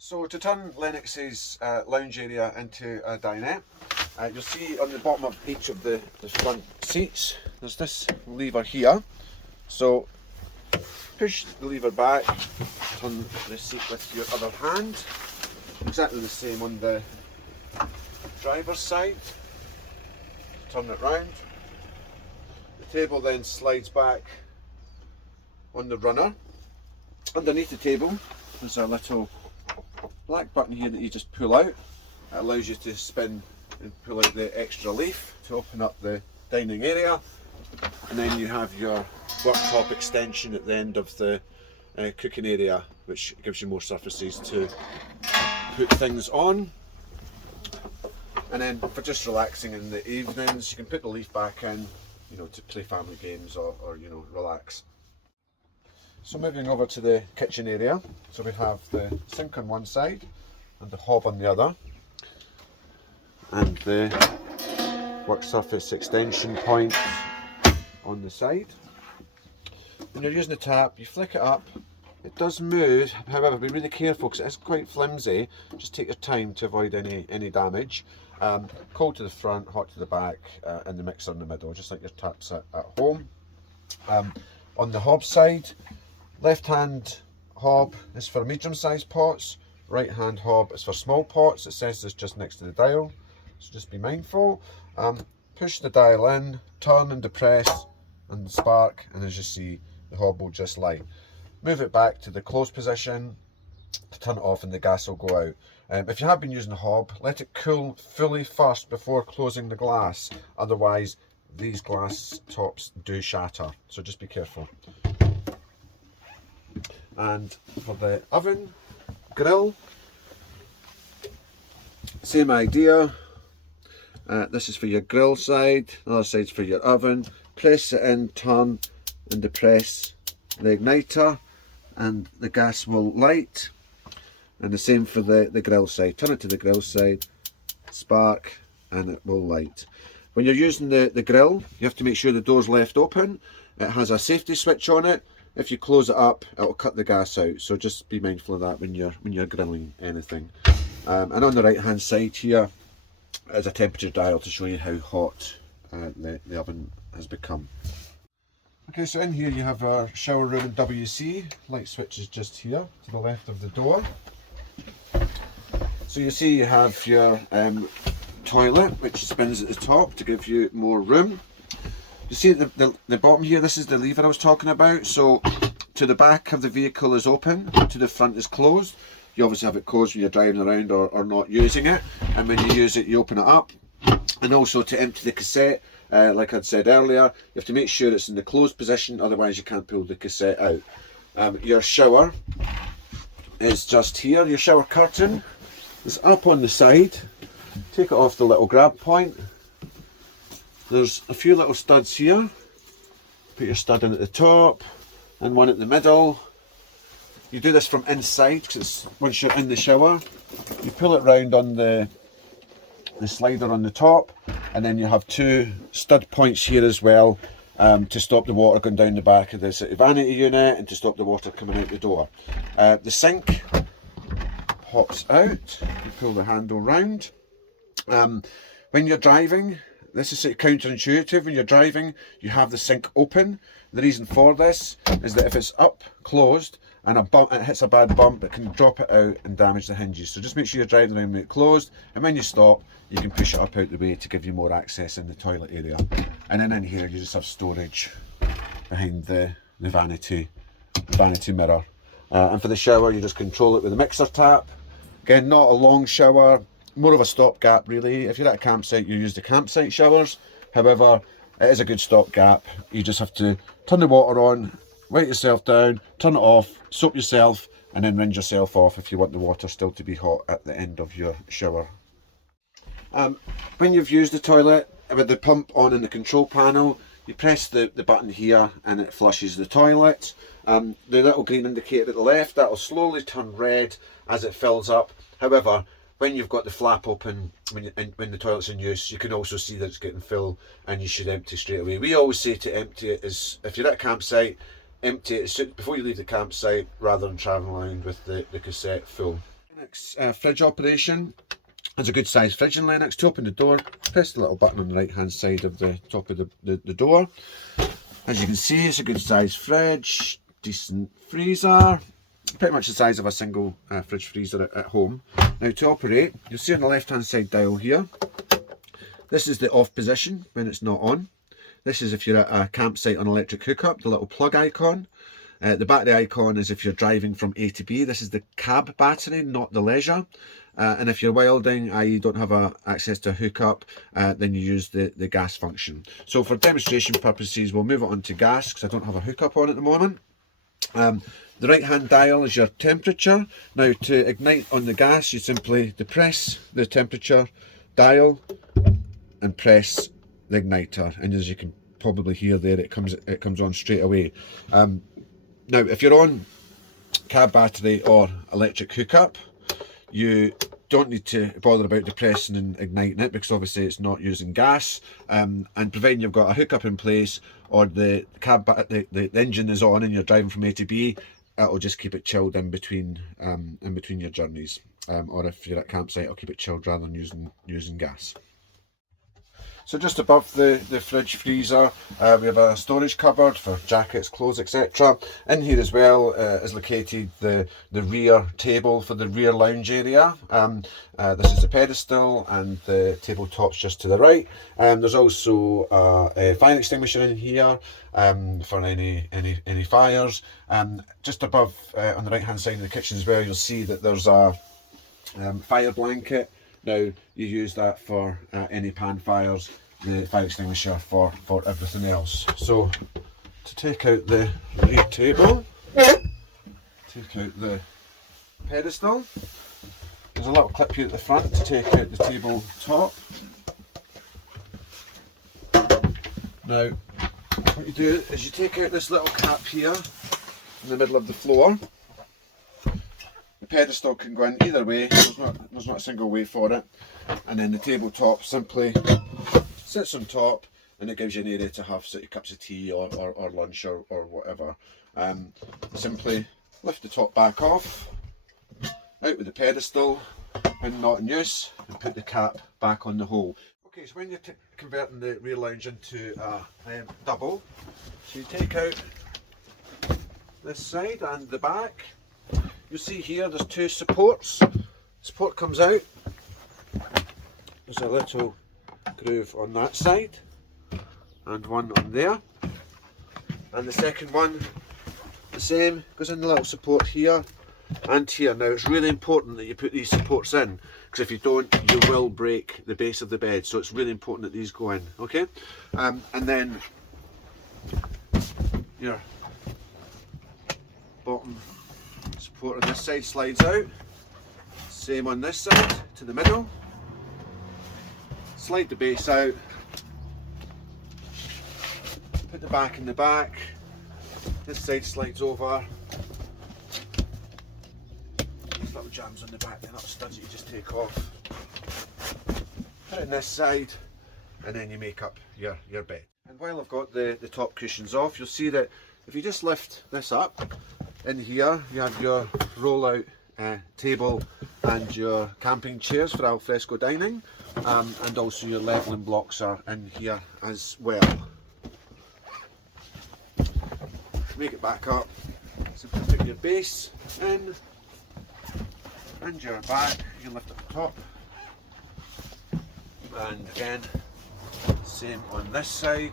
So to turn Lennox's lounge area into a dinette, you'll see on the bottom of each of the front seats, there's this lever here. So push the lever back, turn the seat with your other hand. Exactly the same on the driver's side. Turn it round. The table then slides back on the runner. Underneath the table there's a little black button here that you just pull out. It allows you to spin and pull out the extra leaf to open up the dining area, and then you have your worktop extension at the end of the cooking area, which gives you more surfaces to put things on. And then for just relaxing in the evenings, you can put the leaf back in, to play family games or relax. So moving over to the kitchen area, so we have the sink on one side and the hob on the other, and the work surface extension point on the side. When you're using the tap, you flick it up. It does move, however, be really careful because it is quite flimsy. Just take your time to avoid any damage. Cold to the front, hot to the back, and the mixer in the middle, just like your taps at home. On the hob side, left hand hob is for medium sized pots, right hand hob is for small pots. It says this just next to the dial, so just be mindful. Push the dial in, turn and depress and spark, and as you see, the hob will just light. Move it back to the closed position to turn it off and the gas will go out. If you have been using the hob, let it cool fully first before closing the glass, otherwise these glass tops do shatter, so just be careful. And for the oven, grill, same idea. This is for your grill side, the other side's for your oven. Press it in, turn and depress the igniter and the gas will light. And the same for the grill side. Turn it to the grill side, spark, and it will light. When you're using the grill, you have to make sure the door's left open. It has a safety switch on it. If you close it up, it'll cut the gas out. So just be mindful of that when you're grilling anything. And on the right hand side here is a temperature dial to show you how hot the oven has become. Okay, so in here you have our shower room and WC. Light switch is just here to the left of the door. So you see you have your toilet, which spins at the top to give you more room. You see at the bottom here, this is the lever I was talking about. So to the back of the vehicle is open, to the front is closed. You obviously have it closed when you're driving around or not using it, and when you use it you open it up. And also to empty the cassette, like I'd said earlier, you have to make sure it's in the closed position, otherwise you can't pull the cassette out. Your shower is just here. Your shower curtain is up on the side. Take it off the little grab point. There's a few little studs here. Put your stud in at the top and one at the middle. You do this from inside because once you're in the shower, you pull it round on the slider on the top, and then you have two stud points here as well to stop the water going down the back of the vanity unit and to stop the water coming out the door. The sink pops out. You pull the handle round. When you're driving, this is counterintuitive. When you're driving, you have the sink open. The reason for this is that if it's up closed and it hits a bad bump, it can drop it out and damage the hinges. So just make sure you're driving around with it closed, and when you stop, you can push it up out the way to give you more access in the toilet area. And then in here, you just have storage behind the vanity mirror. And for the shower, you just control it with a mixer tap. Again, not a long shower, more of a stopgap really. If you're at a campsite, you use the campsite showers. However, it is a good stopgap. You just have to turn the water on, wet yourself down, turn it off, soap yourself, and then rinse yourself off if you want the water still to be hot at the end of your shower. When you've used the toilet, with the pump on in the control panel, you press the button here and it flushes the toilet. The little green indicator at the left, that will slowly turn red as it fills up. However, when you've got the flap open, when the toilet's in use, you can also see that it's getting full and you should empty straight away. We always say to empty it if you're at a campsite, empty it before you leave the campsite rather than travelling around with the cassette full. Lennox fridge operation. There's a good sized fridge in Lennox. To open the door, press the little button on the right hand side of the top of the door. As you can see, it's a good sized fridge, decent freezer, pretty much the size of a single fridge freezer at home. Now to operate, you'll see on the left hand side dial here, this is the off position when it's not on. This is if you're at a campsite on electric hookup, the little plug icon. The battery icon is if you're driving from A to B. This is the cab battery, not the leisure. And if you're welding, i.e. don't have access to a hookup, then you use the gas function. So for demonstration purposes, we'll move it on to gas because I don't have a hookup on at the moment. The right hand dial is your temperature. Now to ignite on the gas, you simply depress the temperature dial and press the igniter. And as you can probably hear there, it comes on straight away. Now, if you're on cab battery or electric hookup, you don't need to bother about depressing and igniting it because obviously it's not using gas. And providing you've got a hookup in place or the engine is on and you're driving from A to B, it'll just keep it chilled in between your journeys. Or if you're at campsite, it'll keep it chilled rather than using gas. So just above the fridge freezer, we have a storage cupboard for jackets, clothes, etc. In here as well is located the rear table for the rear lounge area. This is the pedestal and the tabletop's just to the right. There's also a fire extinguisher in here for any fires. Just above on the right hand side of the kitchen as well, you'll see that there's a fire blanket. Now you use that for any pan fires, the fire extinguisher for everything else. So to take out the rear table, take out the pedestal, there's a little clip here at the front to take out the table top. Now what you do is you take out this little cap here in the middle of the floor. The pedestal can go in either way, there's not a single way for it, and then the tabletop simply sits on top and it gives you an area to have sort of cups of tea or lunch or whatever. Simply lift the top back off, out with the pedestal when not in use, and put the cap back on the hole. Okay, so when you're converting the rear lounge into a double, so you take out this side and the back. You'll see here there's two supports. Support comes out. There's a little groove on that side and one on there. And the second one, the same, goes in the little support here and here. Now it's really important that you put these supports in because if you don't, you will break the base of the bed. So it's really important that these go in, okay? And then your bottom support on this side slides out, same on this side to the middle, slide the base out, put the back in the back, this side slides over, these little jams on the back, they're not studs that you just take off, put it in this side and then you make up your bed. And while I've got the top cushions off, you'll see that if you just lift this up, in here you have your roll-out table and your camping chairs for al fresco dining, and also your levelling blocks are in here as well. Make it back up, simply put your base in and your back, you can lift up the top, and again same on this side,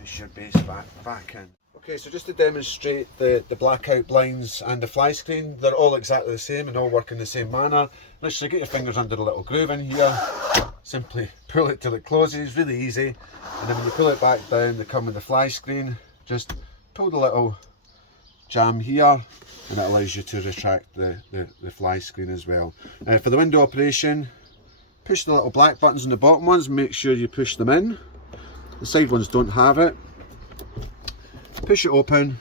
push your base back in. Okay, so just to demonstrate the blackout blinds and the fly screen, they're all exactly the same and all work in the same manner. Literally get your fingers under the little groove in here, simply pull it till it closes, really easy, and then when you pull it back down they come with the fly screen. Just pull the little jam here and it allows you to retract the fly screen as well. For the window operation, push the little black buttons on the bottom ones, make sure you push them in. The side ones don't have it. Push it open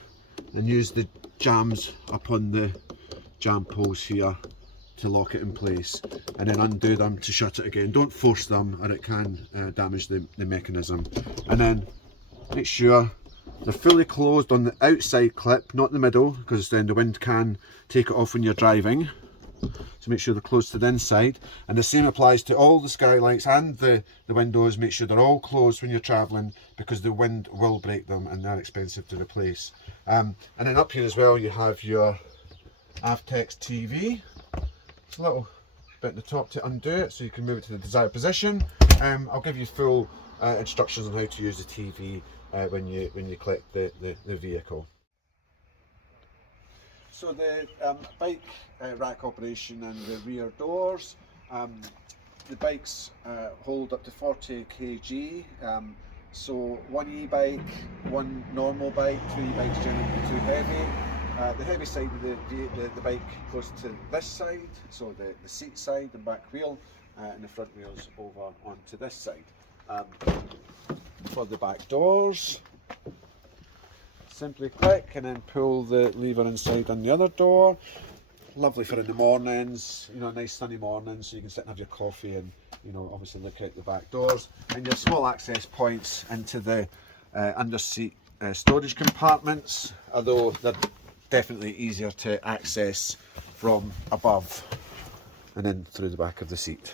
and use the jams up on the jam poles here to lock it in place, and then undo them to shut it again. Don't force them or it can damage the mechanism. And then make sure They're fully closed on the outside clip, not the middle, because then the wind can take it off when you're driving. So make sure they're closed to the inside. And the same applies to all the skylights and the windows. Make sure they're all closed when you're travelling, because the wind will break them and they're expensive to replace. And then up here as well you have your Avtex TV. It's a little bit at the top to undo it so you can move it to the desired position. I'll give you full instructions on how to use the TV when you collect the vehicle. So the bike rack operation and the rear doors. The bikes hold up to 40 kg. So one e-bike, one normal bike, two e-bikes generally too heavy. The heavy side of the bike goes to this side, so the seat side and back wheel, and the front wheels over onto this side. For the back doors, simply click and then pull the lever inside on the other door. Lovely for in the mornings, you know, nice sunny mornings, so you can sit and have your coffee and, you know, obviously look out the back doors. And your small access points into the under seat storage compartments, although they're definitely easier to access from above and in through the back of the seat.